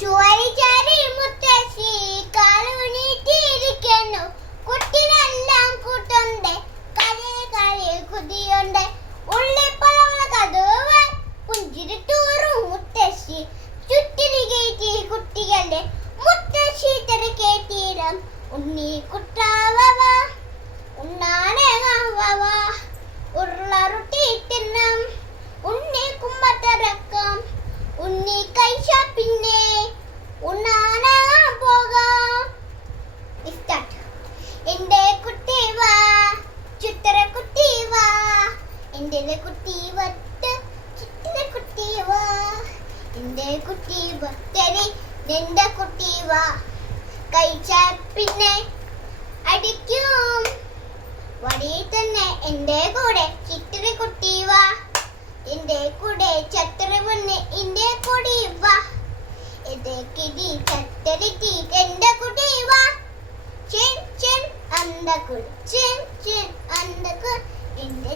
ചുവരി ചാരി മുത്തശ്ശി കാലൂനീട്ടിരിക്കുന്നു. കുട്ടിനെല്ലാം കൂട്ടുണ്ട്, കളിയിൽ കളിയിൽ കുതിയുണ്ട്. ഉള്ളിപ്പളവള കഥവ് പുഞ്ചിരിട്ടൂറും മുത്തശ്ശി. ചുറ്റിരി കയറ്റി കുട്ടികളുടെ മുത്തശ്ശി തിരക്കേറ്റീരം. ഉണ്ണി കുട്ടാവവ ഉണ്ണാനേവാവ ഉരുളറുട്ടിട്ടിന്നം. ഉണ്ണി കുമ്പത്തിറക്കാം, ഉണ്ണി കഴിച്ച പിന്നെ ഉണ്ണാനാകാൻ പോകാം. എന്റെ കുട്ടി വാ, ചുറ്റര കുട്ടി വാ, എന്റെ കുട്ടി വട്ട് ചുറ്റര കുട്ടി വാ. എന്റെ കുട്ടി വട്ടരി നിന്റെ കുട്ടി വാ. കഴിച്ച പിന്നെ അടിക്കും വടി തന്നെ. എന്റെ കൂടെ ചിറ്റര കുട്ടി വാ, എന്റെ കൂടെ ചട്ടര പൊന്നെ എന്റെ കൂടി വാ. എന്റെ കിടി ചട്ടരിട്ടി എന്റെ കുട്ടി വാ. ചെൻ ചെൻ അന്തകുൾ ചെൻ ചെൻ അന്തകുൾ എന്റെ